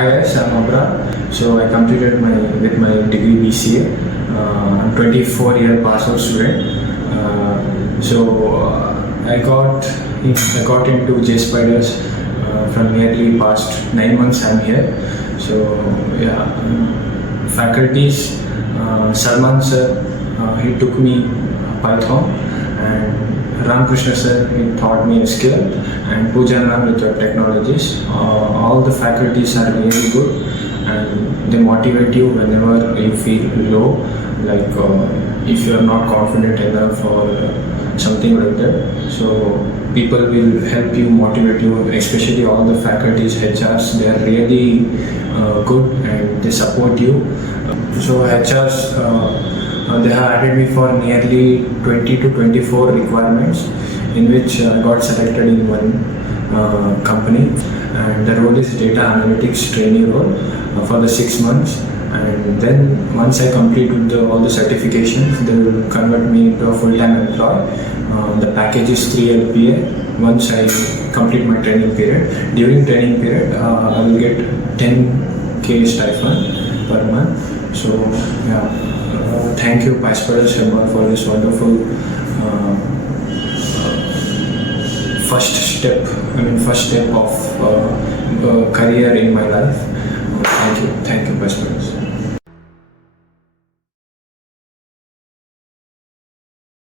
Hi guys, I'm Abrar. So I completed with my degree BCA. I'm 24-year pass-out student. I got into Jspiders from nearly past 9 months. I'm here. So yeah, faculties, Salman sir, he took me Python, and Ramakrishna sir, he taught me skill, and Pooja ma'am with the technologies. All the faculties are really good, and they motivate you whenever you feel low, like if you are not confident enough or something like that. So people will help you, motivate you, especially all the faculties, HRs. They are really good and they support you. So HRs, they have added me for nearly 20 to 24 requirements, in which I got selected in one company, and the role is Data Analytics Trainee role for the 6 months. And then once I complete all the certifications, they will convert me into a full-time employee. The package is 3 LPA once I complete my training period. During training period, I will get 10K stipend per month. So yeah, thank you Jspiders for this wonderful first step of career in my life. Thank you Jspiders.